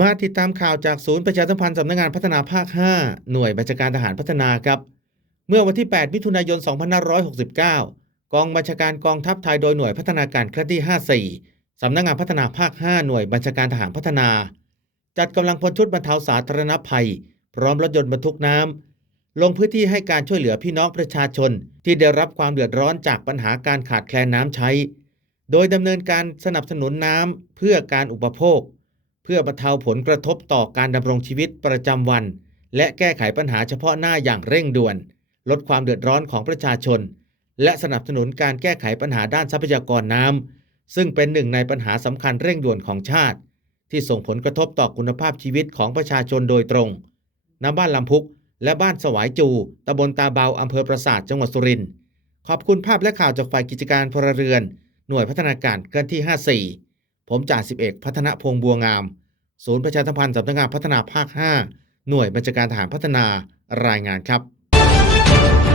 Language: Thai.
มาติดตามข่าวจากศูนย์ประชาสัมพันธ์สำนักงานพัฒนาภาค 5 หน่วยบัญชาการทหารพัฒนาครับเมื่อวันที่ 8 มิถุนายน 2569 กองบัญชาการกองทัพไทยโดยหน่วยพัฒนาการเคลื่อนที่ 54 สำนักงานพัฒนาภาค 5 หน่วยบัญชาการทหารพัฒนาจัดกำลังพลชุดบรรเทาสาธารณภัยพร้อมรถยนต์บรรทุกน้ำลงพื้นที่ให้การช่วยเหลือพี่น้องประชาชนที่ได้รับความเดือดร้อนจากปัญหาการขาดแคลนน้ำใช้โดยดำเนินการสนับสนุนน้ำเพื่อการอุปโภคเพื่อบรรเทาผลกระทบต่อการดำรงชีวิตประจำวันและแก้ไขปัญหาเฉพาะหน้าอย่างเร่งด่วนลดความเดือดร้อนของประชาชนและสนับสนุนการแก้ไขปัญหาด้านทรัพยากรน้ำซึ่งเป็นหนึ่งในปัญหาสำคัญเร่งด่วนของชาติที่ส่งผลกระทบต่อคุณภาพชีวิตของประชาชนโดยตรงณบ้านลำพุกและบ้านสวายจูตำบลตาเบาอำเภอปราสาทจังหวัดสุรินทร์ขอบคุณภาพและข่าวจากฝ่ายกิจการพลเรือนหน่วยพัฒนาการเคลื่อนที่ 54ผมจ่าสิบเอกพัฒนพงษ์บัวงามศูนย์ประชาสัมพันธ์สำนักงานพัฒนาภาค 5 หน่วยบัญชาการทหารพัฒนารายงานครับ